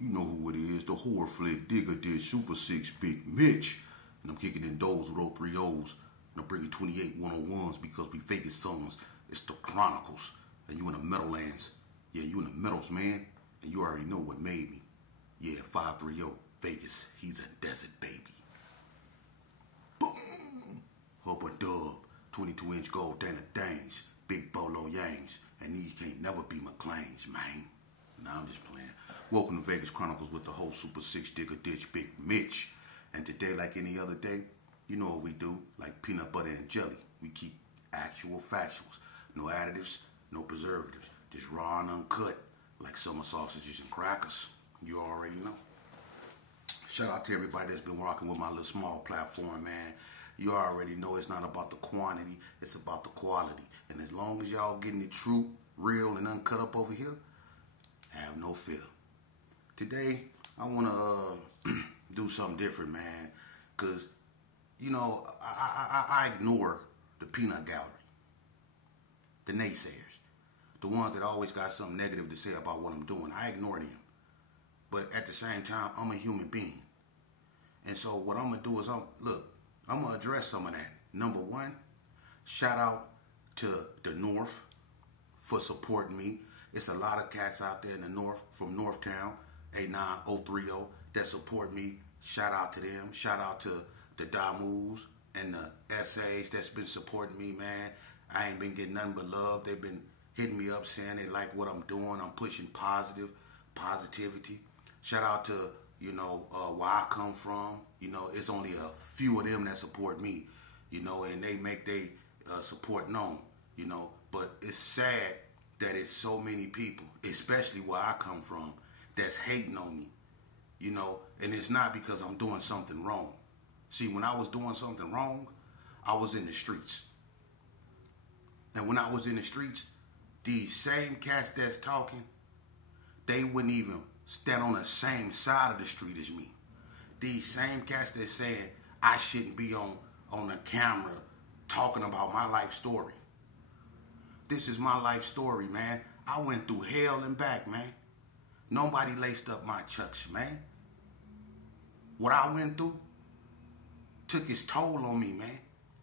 You know who it is, the horror flick digger did Super 6 Big Mitch. And I'm kicking in those with 03 O's. And I'm bringing 28 101s because we fake it songs. It's the Chronicles. And you in the Meadowlands. Yeah, you in the Meadows, man. And you already know what made me. Yeah, 530 Vegas. He's a desert baby. Boom! Hubba dub. 22-inch gold Dana Danes. Big Bolo Yangs. And these can't never be McLean's, man. Nah, I'm just playing. Welcome to Vegas Chronicles with the whole Super 6 Digger Ditch Big Mitch. And today, like any other day, you know what we do. Like peanut butter and jelly. We keep actual factuals. No additives, no preservatives. Just raw and uncut. Like summer sausages and crackers. You already know. Shout out to everybody that's been rocking with my little small platform, man. You already know it's not about the quantity, it's about the quality. And as long as y'all getting it true, real, and uncut up over here, have no fear. Today, I want to do something different, man. Because, you know, I ignore the peanut gallery. The naysayers. The ones that always got something negative to say about what I'm doing. I ignore them. But at the same time, I'm a human being. And so what I'm going to do is, I'm going to address some of that. Number one, shout out to the North for supporting me. It's a lot of cats out there in the North, from Northtown, 89030, that support me. Shout out to them. Shout out to the Damus and the SAs that's been supporting me, man. I ain't been getting nothing but love. They've been hitting me up saying they like what I'm doing. I'm pushing positivity. Shout out to, you know, where I come from. You know, it's only a few of them that support me, you know, and they make their support known, you know. But it's sad that it's so many people, especially where I come from, that's hating on me, you know. And it's not because I'm doing something wrong. See, when I was doing something wrong, I was in the streets. And when I was in the streets, these same cats that's talking, they wouldn't even stand on the same side of the street as me. These same cats that's saying I shouldn't be on the camera talking about my life story. This is my life story, man. I went through hell and back, man. Nobody laced up my chucks, man. What I went through took its toll on me, man.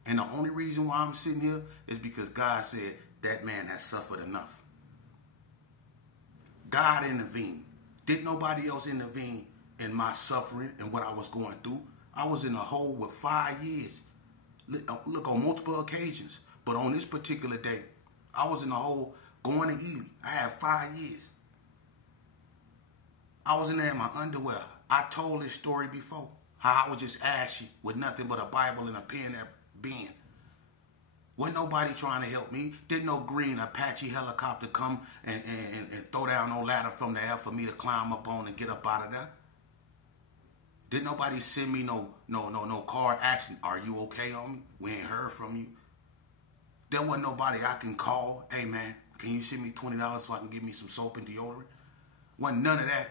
And the only reason why I'm sitting here is because God said that man has suffered enough. God intervened. Did nobody else intervene in my suffering and what I was going through? I was in a hole with 5 years. Look, on multiple occasions. But on this particular day, I was in a hole going to Ely. I had 5 years. I was in there in my underwear. I told this story before. How I was just ashy with nothing but a Bible and a pen at being. Wasn't nobody trying to help me. Didn't no green Apache helicopter come and throw down no ladder from the air for me to climb up on and get up out of there. Didn't nobody send me no card asking, are you okay on me? We ain't heard from you. There wasn't nobody I can call. Hey, man, can you send me $20 so I can get me some soap and deodorant? Wasn't none of that.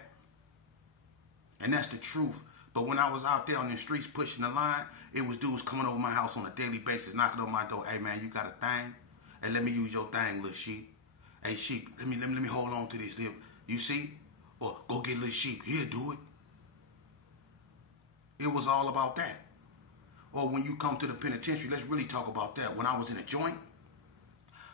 And that's the truth. But when I was out there on the streets pushing the line, it was dudes coming over my house on a daily basis, knocking on my door. Hey, man, you got a thing? Hey, let me use your thing, little sheep. Hey, sheep, let me hold on to this. You see? Or go get little sheep. Here, do it. It was all about that. Or when you come to the penitentiary, let's really talk about that. When I was in a joint,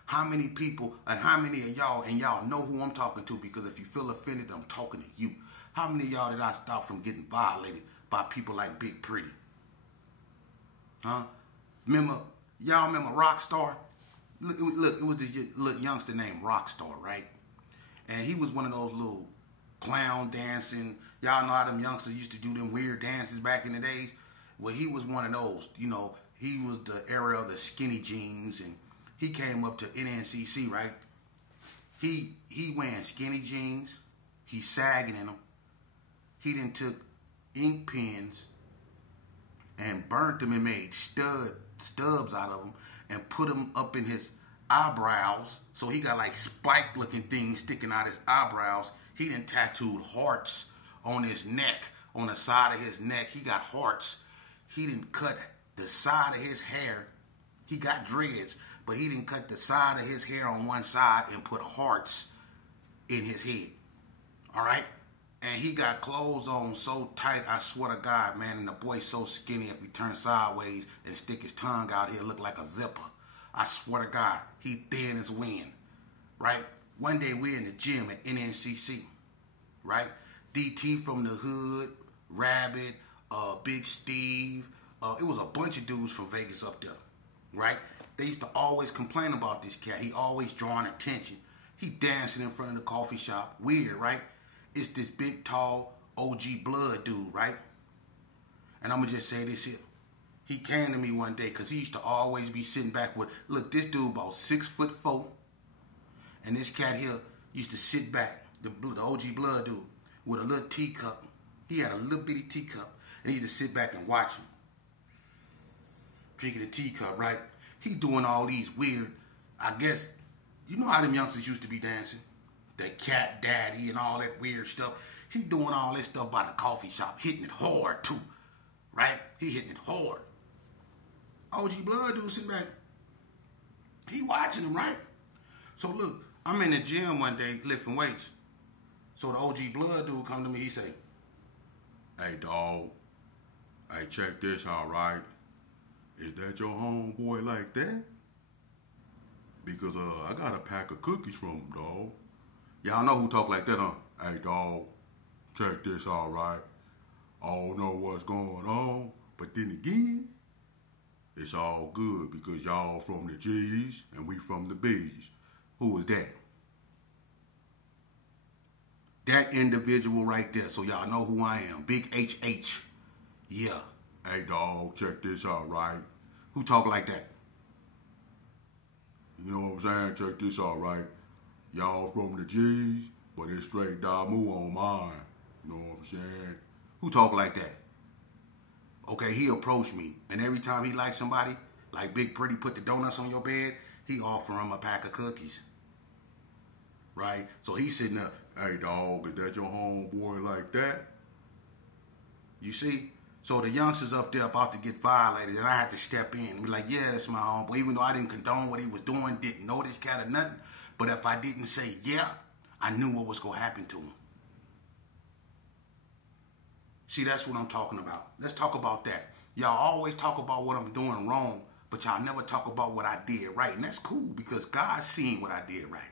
how many people and how many of y'all, and y'all know who I'm talking to, because if you feel offended, I'm talking to you. How many of y'all did I stop from getting violated by people like Big Pretty? Huh? Y'all remember Rockstar? Look, it was this little youngster named Rockstar, right? And he was one of those little clown dancing. Y'all know how them youngsters used to do them weird dances back in the days? Well, he was one of those. You know, he was the era of the skinny jeans, and he came up to NNCC, right? He wearing skinny jeans. He's sagging in them. He then took ink pens and burnt them and made stubs out of them and put them up in his eyebrows. So he got like spike looking things sticking out his eyebrows. He then tattooed hearts on his neck, on the side of his neck. He got hearts. He didn't cut the side of his hair. He got dreads, but he didn't cut the side of his hair on one side and put hearts in his head. All right? And he got clothes on so tight, I swear to God, man. And the boy's so skinny, if he turn sideways and stick his tongue out, he'll look like a zipper. I swear to God, he thin as wind, right? One day we're in the gym at NNCC, right? DT from the hood, Rabbit, Big Steve. It was a bunch of dudes from Vegas up there, right? They used to always complain about this cat. He always drawing attention. He dancing in front of the coffee shop. Weird, right? It's this big, tall, OG blood dude, right? And I'm going to just say this here. He came to me one day because he used to always be sitting back with, look, this dude about 6'4", and this cat here used to sit back, the OG blood dude, with a little teacup. He had a little bitty teacup, and he used to sit back and watch him, drinking the teacup, right? He doing all these weird, I guess, you know how them youngsters used to be dancing? The cat daddy and all that weird stuff. He doing all this stuff by the coffee shop, hitting it hard too, right? He hitting it hard. OG blood dude sitting back, he watching him, right? So look, I'm in the gym one day lifting weights. So the OG blood dude come to me, he say, hey dog, hey check this out, right? Is that your homeboy like that? Because I got a pack of cookies from him, dog. Y'all know who talk like that, huh? Hey, dog, check this out, right? I don't know what's going on, but then again, it's all good because y'all from the G's and we from the B's. Who is that? That individual right there, so y'all know who I am. Big HH. Yeah. Hey, dog, check this out, right? Who talk like that? You know what I'm saying? Check this out, right? Y'all from the G's, but it's straight Damu on mine. You know what I'm saying? Who talk like that? Okay, he approached me, and every time he liked somebody, like Big Pretty put the donuts on your bed, he offer him a pack of cookies. Right? So he's sitting there, hey dog, is that your homeboy like that? You see? So the youngsters up there about to get violated, and I had to step in and be like, yeah, that's my homeboy. Even though I didn't condone what he was doing, didn't know this cat or nothing. But if I didn't say yeah, I knew what was going to happen to him. See, that's what I'm talking about. Let's talk about that. Y'all always talk about what I'm doing wrong, but y'all never talk about what I did right. And that's cool because God seen what I did right.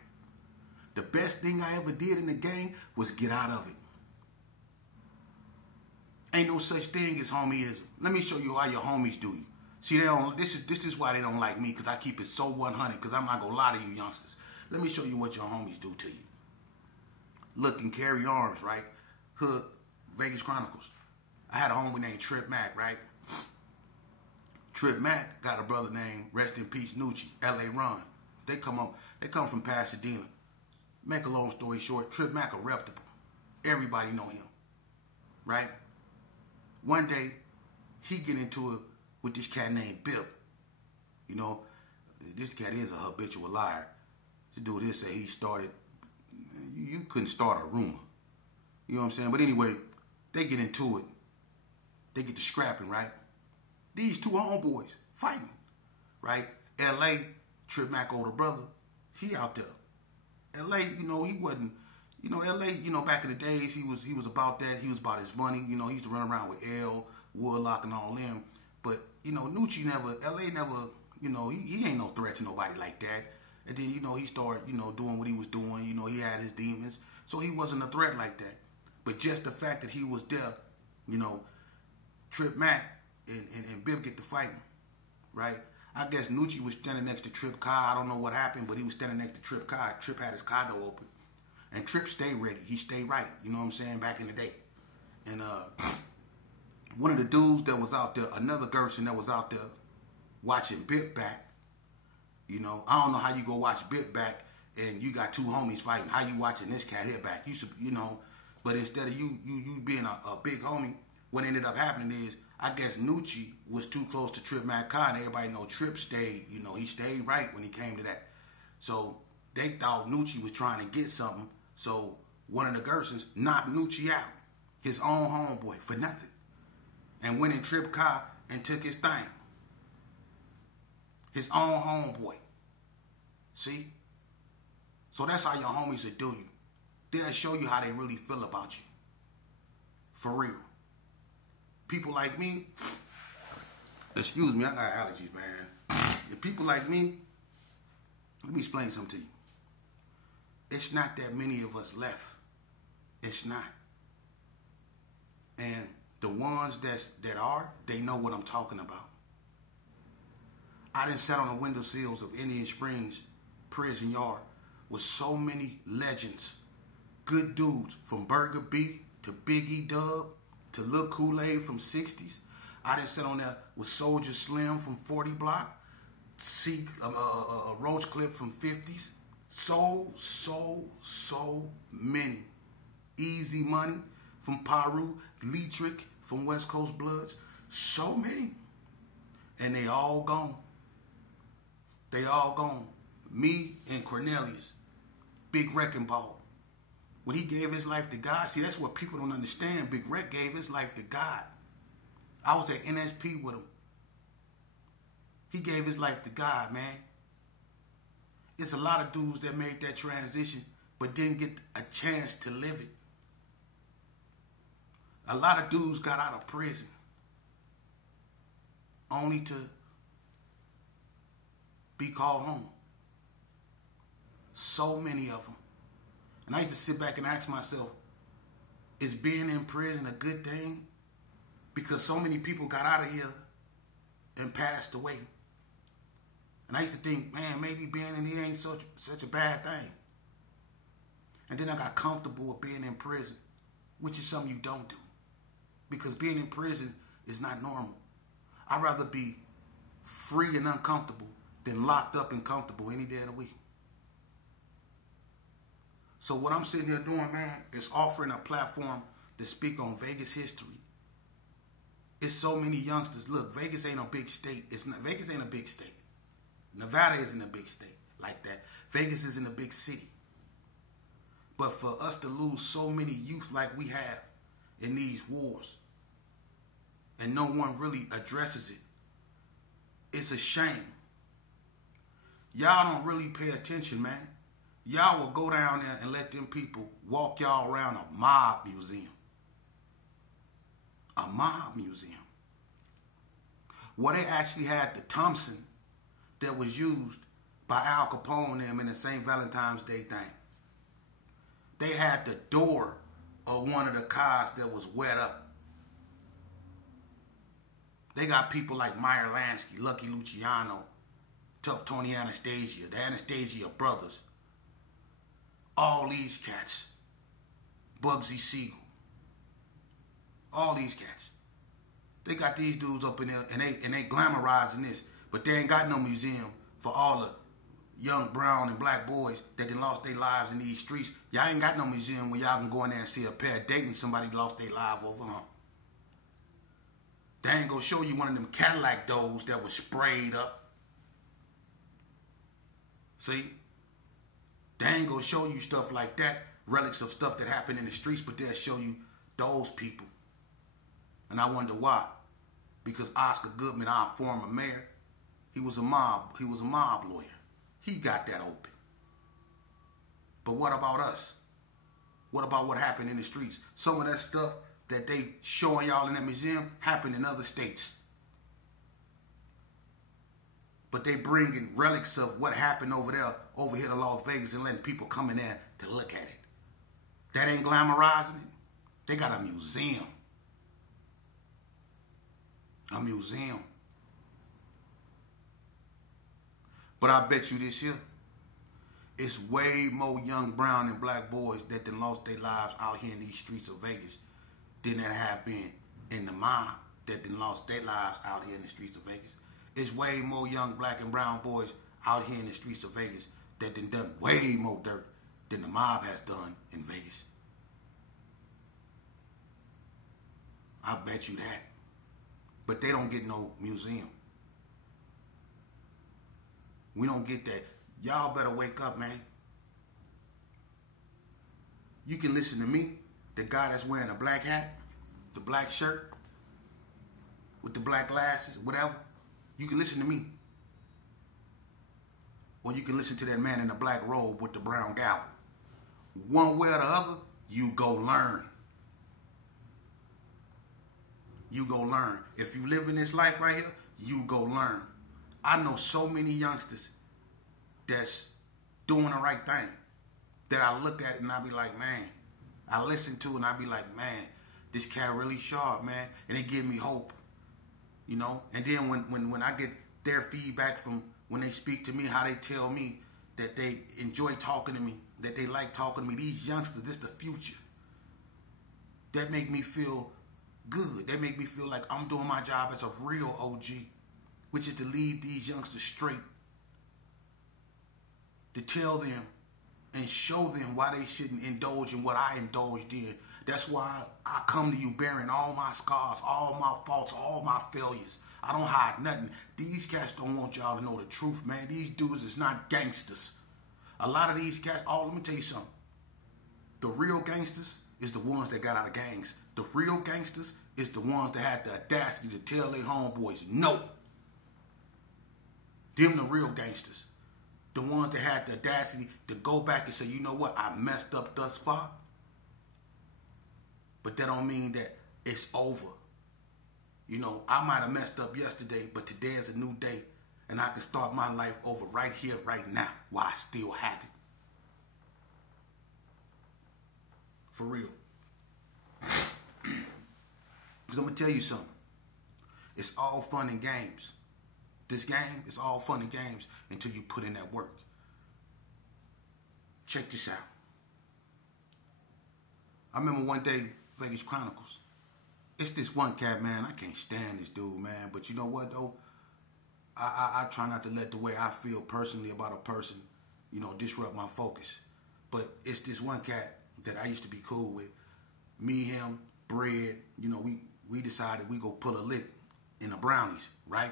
The best thing I ever did in the game was get out of it. Ain't no such thing as homieism. Let me show you how your homies do you. See, they don't. This is why they don't like me, because I keep it so 100, because I'm not going to lie to you youngsters. Let me show you what your homies do to you. Look and carry arms, right? Hood, Vegas Chronicles. I had a homie named Trip Mac, right? Trip Mac got a brother named, rest in peace, Nucci, LA Run. They come from Pasadena. Make a long story short, Trip Mac a reputable. Everybody know him, right? One day, he get into it with this cat named Bill. You know, this cat is a habitual liar. This dude here say he started, you couldn't start a rumor. You know what I'm saying? But anyway, they get into it. They get to scrapping, right? These two homeboys fighting, right? L.A., Trip Mac older brother, he out there. L.A., you know, he wasn't, you know, L.A., you know, back in the days, he was about that. He was about his money. You know, he used to run around with L, Woodlock, and all them. But, you know, Nucci never, L.A. never, you know, he ain't no threat to nobody like that. And then, you know, he started, you know, doing what he was doing. You know, he had his demons. So he wasn't a threat like that. But just the fact that he was there, you know, Trip Mac and Bill get to fighting, right? I guess Nucci was standing next to Trip car. I don't know what happened, but he was standing next to Trip car. Trip had his car door open. And Trip stayed ready. He stayed right. You know what I'm saying? Back in the day. And one of the dudes that was out there, another Gerson that was out there watching Bit Back. You know, I don't know how you go watch Bit Back and you got two homies fighting. How you watching this cat here back? You know, but instead of you being a big homie, what ended up happening is, I guess Nucci was too close to Trip Mac Khan. Everybody know Trip stayed, you know, he stayed right when he came to that. So they thought Nucci was trying to get something. So one of the Gersons knocked Nucci out, his own homeboy, for nothing. And went in Trip car and took his thing. His own homeboy. See? So that's how your homies will do you. They'll show you how they really feel about you. For real. People like me, excuse me, I got allergies, man. If people like me, let me explain something to you. It's not that many of us left. It's not. And the ones that are, they know what I'm talking about. I done sat on the windowsills of Indian Springs prison yard with so many legends, good dudes, from Burger B to Big E Dub to Lil Kool-Aid from 60s. I done sat on there with Soldier Slim from 40 Block, Roach Clip from 50s. So many. Easy Money from Paru, Leetrick from West Coast Bloods. So many. And they all gone. They all gone. Me and Cornelius, Big Wrecking Ball. When he gave his life to God, see, that's what people don't understand. Big Wreck gave his life to God. I was at NSP with him. He gave his life to God, man. It's a lot of dudes that made that transition but didn't get a chance to live it. A lot of dudes got out of prison only to be called home. So many of them. And I used to sit back and ask myself, is being in prison a good thing? Because so many people got out of here and passed away. And I used to think, man, maybe being in here ain't such a bad thing. And then I got comfortable with being in prison, which is something you don't do. Because being in prison is not normal. I'd rather be free and uncomfortable than locked up and comfortable any day of the week. So what I'm sitting here doing, man, is offering a platform to speak on Vegas history. It's so many youngsters. Look, Vegas ain't a big state. Vegas ain't a big state. Nevada isn't a big state like that. Vegas isn't a big city. But for us to lose so many youth like we have in these wars, and no one really addresses it, it's a shame. Y'all don't really pay attention, man. Y'all will go down there and let them people walk y'all around a mob museum. A mob museum. Where they actually had the Thompson that was used by Al Capone and them in the St. Valentine's Day thing. They had the door of one of the cars that was wet up. They got people like Meyer Lansky, Lucky Luciano, Tough Tony Anastasia, the Anastasia brothers. All these cats. Bugsy Siegel. All these cats. They got these dudes up in there and they glamorizing this. But they ain't got no museum for all the young brown and black boys that done lost their lives in these streets. Y'all ain't got no museum where y'all can go in there and see a pair dating somebody lost their life over, huh? They ain't gonna show you one of them Cadillac doors that was sprayed up. See? They ain't gonna show you stuff like that, relics of stuff that happened in the streets, but they'll show you those people. And I wonder why. Because Oscar Goodman, our former mayor, he was a mob lawyer. He got that open. But what about us? What about what happened in the streets? Some of that stuff that they showing y'all in that museum happened in other states. But they bringing relics of what happened over there, over here to Las Vegas, and letting people come in there to look at it. That ain't glamorizing it. They got a museum. A museum. But I bet you this year, it's way more young brown and black boys that done lost their lives out here in these streets of Vegas than there have been in the mob that done lost their lives out here in the streets of Vegas. It's way more young black and brown boys out here in the streets of Vegas that done way more dirt than the mob has done in Vegas. I bet you that. But they don't get no museum. We don't get that. Y'all better wake up, man. You can listen to me, the guy that's wearing a black hat, the black shirt, with the black glasses, whatever. You can listen to me. Or you can listen to that man in the black robe with the brown gavel. One way or the other, you go learn. You go learn. If you live in this life right here, you go learn. I know so many youngsters that's doing the right thing that I look at and I be like, man, I listen to it and I be like, man, this cat really sharp, man. And it give me hope, you know. And then when I get their feedback from when they speak to me, how they tell me that they enjoy talking to me, that they like talking to me, these youngsters, this the future. That make me feel good. That make me feel like I'm doing my job as a real OG, which is to lead these youngsters straight, to tell them and show them why they shouldn't indulge in what I indulged in. That's why I come to you bearing all my scars, all my faults, all my failures. I don't hide nothing. These cats don't want y'all to know the truth, man. These dudes is not gangsters. A lot of these cats, let me tell you something. The real gangsters is the ones that got out of gangs. The real gangsters is the ones that had the audacity to tell their homeboys no. Them the real gangsters. The ones that had the audacity to go back and say, you know what, I messed up thus far. But that don't mean that it's over. You know, I might have messed up yesterday, but today is a new day. And I can start my life over right here, right now, while I still have it. For real. Because I'm going to tell you something. It's all fun and games. This game is all fun and games until you put in that work. Check this out. I remember one day, Vegas Chronicles. It's this one cat, man. I can't stand this dude, man. But you know what, though? I try not to let the way I feel personally about a person, you know, disrupt my focus. But it's this one cat that I used to be cool with. Me, him, Bread. You know, we decided we go pull a lick in the brownies, right?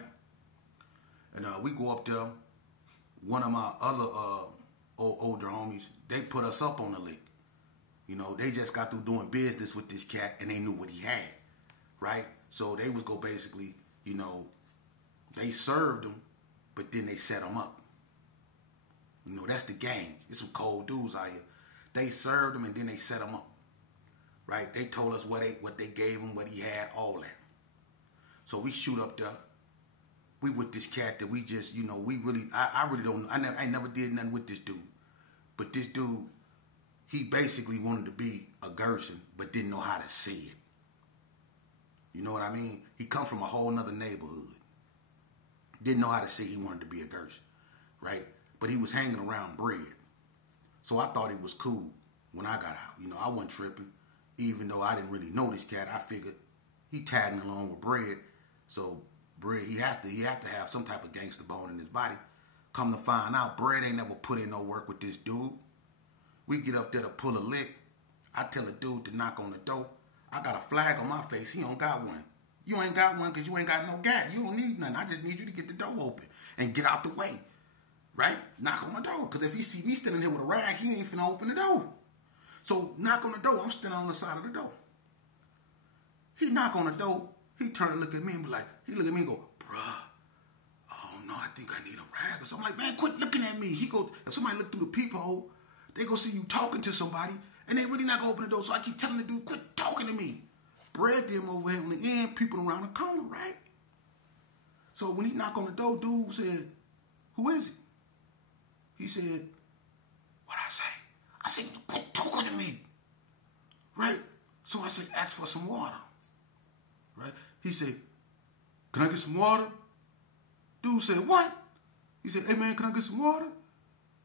And we go up there. One of my other older homies, they put us up on the lick. You know, they just got through doing business with this cat and they knew what he had, right? So they was go basically, you know, they served him, but then they set him up. You know, that's the game. It's some cold dudes out here. They served him and then they set him up, right? They told us what they gave him, what he had, all that. So we shoot up there. We with this cat that we just, you know, we really, I really don't, I never did nothing with this dude. But this dude, he basically wanted to be a Gerson, but didn't know how to say it. You know what I mean? He come from a whole nother neighborhood. Didn't know how to say he wanted to be a Gerson, right? But he was hanging around Bread. So I thought it was cool when I got out. You know, I wasn't tripping. Even though I didn't really know this cat, I figured he tagging along with Bread. So Bread, he have to have some type of gangster bone in his body. Come to find out, Bread ain't never put in no work with this dude. We get up there to pull a lick. I tell a dude to knock on the door. I got a flag on my face. He don't got one. You ain't got one because you ain't got no gat. You don't need nothing. I just need you to get the door open and get out the way. Right? Knock on the door. Because if he see me standing here with a rag, he ain't finna open the door. So knock on the door. I'm standing on the side of the door. He knock on the door. He turn to look at me and be like, he look at me and go, bruh, oh no, I think I need a rag or something. I'm like, man, quit looking at me. He go, if somebody look through the peephole, they go see you talking to somebody and they really not gonna open the door. So I keep telling the dude, quit talking to me. Bread them over here on the end, people around the corner, right? So when he knocked on the door, dude said, who is it? He said, what'd I say? I said, quit talking to me. Right? So I said, ask for some water. Right? He said, can I get some water? Dude said, what? He said, hey man, can I get some water?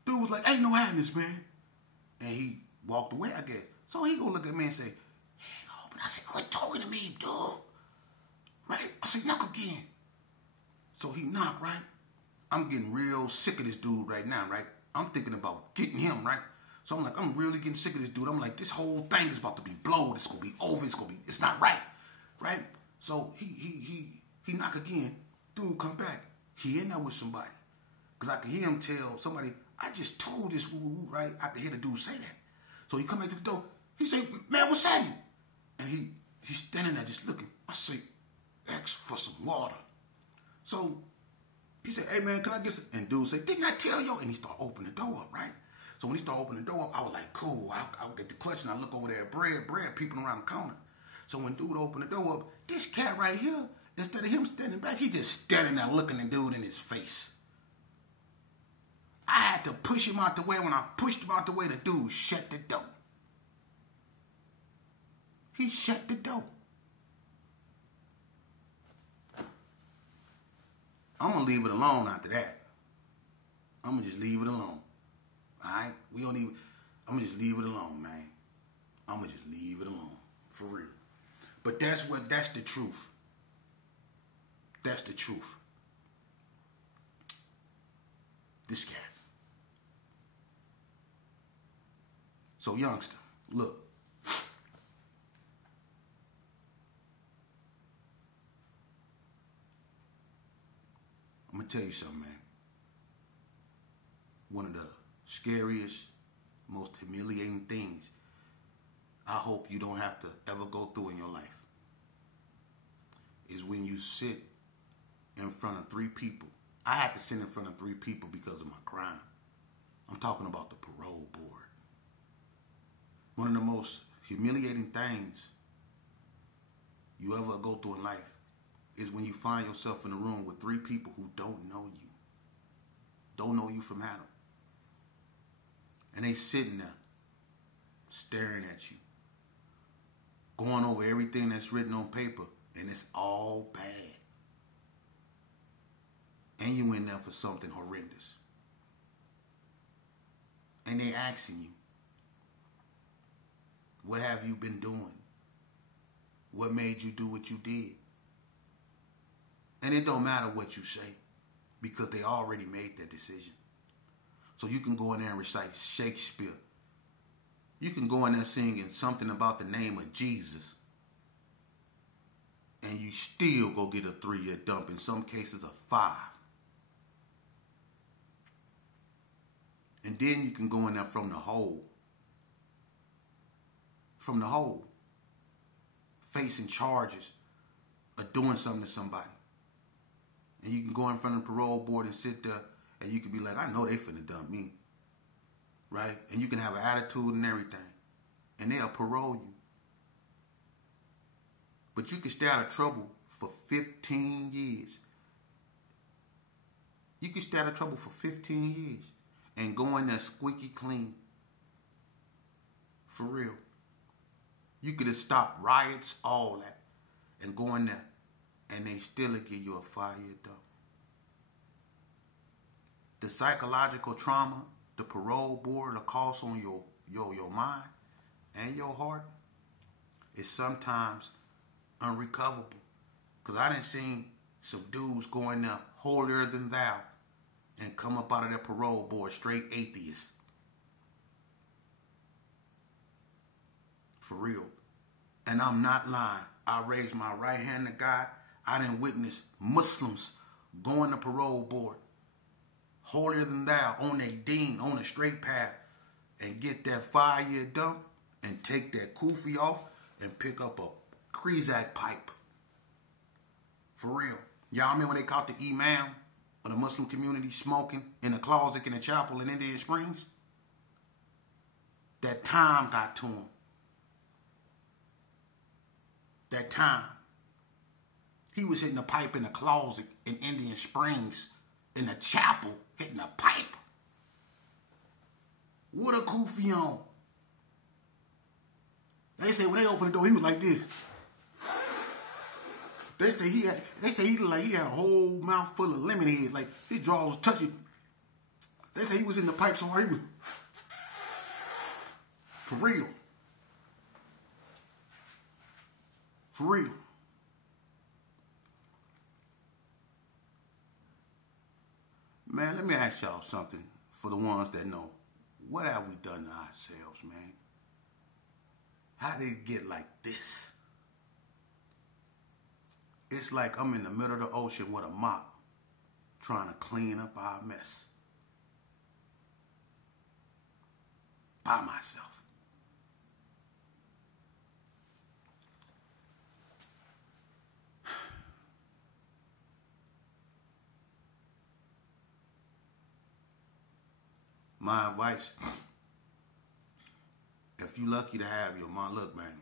Dude was like, ain't no happiness, man. And he walked away, I guess. So he gonna look at me and say, but I said, quit talking to me, dude. Right? I said, knock again. So he knocked, right? I'm getting real sick of this dude right now, right? I'm thinking about getting him, right? So I'm like, I'm really getting sick of this dude. I'm like, this whole thing is about to be blowed. It's gonna be over. It's not right, right? So he knock again. Dude, come back. He in there with somebody. Because I can hear him tell somebody, I just told this woo-woo, right? I can hear the dude say that. So he come back to the door. He say, man, what's happening? And he's standing there just looking. I say, ask for some water. So he said, hey man, can I get some? And dude said, didn't I tell you? And he started opening the door up, right? So when he started opening the door up, I was like, cool. I'll get the clutch and I look over there at Bread peeping around the corner. So when dude opened the door up, this cat right here, instead of him standing back, he just standing there looking the dude in his face. I had to push him out the way. When I pushed him out the way, the dude shut the door. He shut the door. I'm going to leave it alone after that. I'm going to just leave it alone. All right? I'm going to just leave it alone, man. I'm going to just leave it alone. For real. But that's the truth. That's the truth. This cat. So, youngster, look. I'm going to tell you something, man. One of the scariest, most humiliating things I hope you don't have to ever go through in your life is when you sit in front of 3 people. I had to sit in front of 3 people because of my crime. I'm talking about the parole board. One of the most humiliating things you ever go through in life is when you find yourself in a room with 3 people who don't know you. Don't know you from Adam. And they sitting there staring at you. Going over everything that's written on paper. And it's all bad. And you in there for something horrendous. And they asking you, what have you been doing? What made you do what you did? And it don't matter what you say, because they already made that decision. So you can go in there and recite Shakespeare. You can go in there singing something about the name of Jesus, and you still go get a 3-year dump, in some cases a 5. And then you can go in there from the hole. From the hole. Facing charges of doing something to somebody. And you can go in front of the parole board and sit there, and you can be like, I know they finna dump me. Right? And you can have an attitude and everything. And they'll parole you. But you can stay out of trouble for 15 years. You can stay out of trouble for 15 years and go in there squeaky clean. For real. You could have stopped riots, all that, and go in there, and they still give you a 5-year dump. The psychological trauma, the parole board, the cost on your mind and your heart is sometimes unrecoverable. Because I done seen some dudes go in there holier than thou and come up out of their parole board straight atheists. For real. And I'm not lying. I raised my right hand to God. I didn't witness Muslims going to parole board holier than thou, on their deen, on a straight path, and get that 5-year dump and take that kufi off and pick up a Krizak pipe. For real. Y'all remember when they caught the imam of the Muslim community smoking in the closet in the chapel in Indian Springs? That time got to him. That time. He was hitting the pipe in the closet in Indian Springs, in the chapel, hitting a pipe. What a kufi on. They say when they opened the door, he was like this. They say he had a whole mouth full of lemonade, like his jaw was touching. They say he was in the pipe so hard he was for real. For real. Man, let me ask y'all something for the ones that know. What have we done to ourselves, man? How did it get like this? It's like I'm in the middle of the ocean with a mop trying to clean up our mess. By myself. My advice, if you lucky to have your mom, look, man,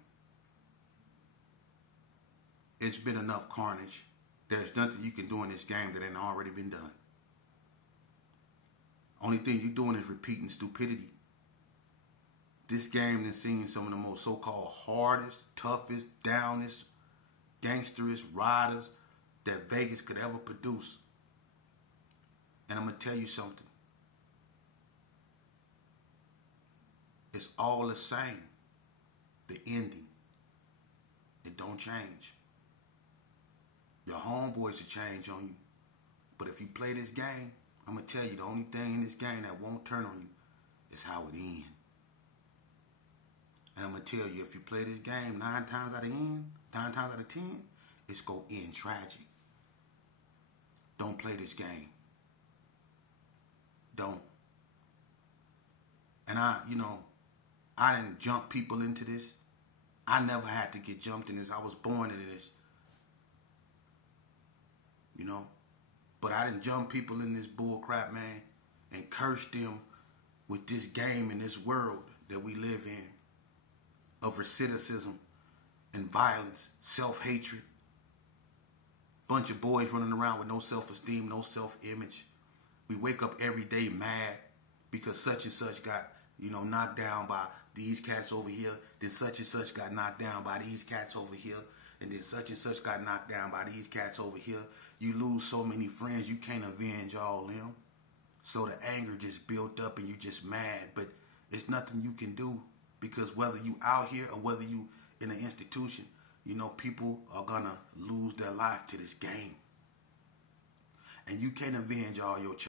It's been enough carnage. There's nothing you can do in this game that ain't already been done. Only thing you're doing is repeating stupidity. This game has seen some of the most so-called hardest, toughest, downest, gangsterish riders that Vegas could ever produce. And I'm going to tell you something. It's all the same. The ending. It don't change. Your homeboys will change on you. But if you play this game, I'm going to tell you the only thing in this game that won't turn on you is how it ends. And I'm going to tell you, if you play this game 9 times out of 10, it's going to end tragic. Don't play this game. Don't. And I didn't jump people into this. I never had to get jumped in this. I was born into this. But I didn't jump people in this bull crap, man, and curse them with this game and this world that we live in of recidivism and violence, self-hatred. Bunch of boys running around with no self-esteem, no self-image. We wake up every day mad because such and such got, knocked down by these cats over here. Then such and such got knocked down by these cats over here. And then such and such got knocked down by these cats over here. You lose so many friends, you can't avenge all them. So the anger just built up and you just mad. But it's nothing you can do, because whether you out here or whether you in an institution, people are going to lose their life to this game. And you can't avenge all your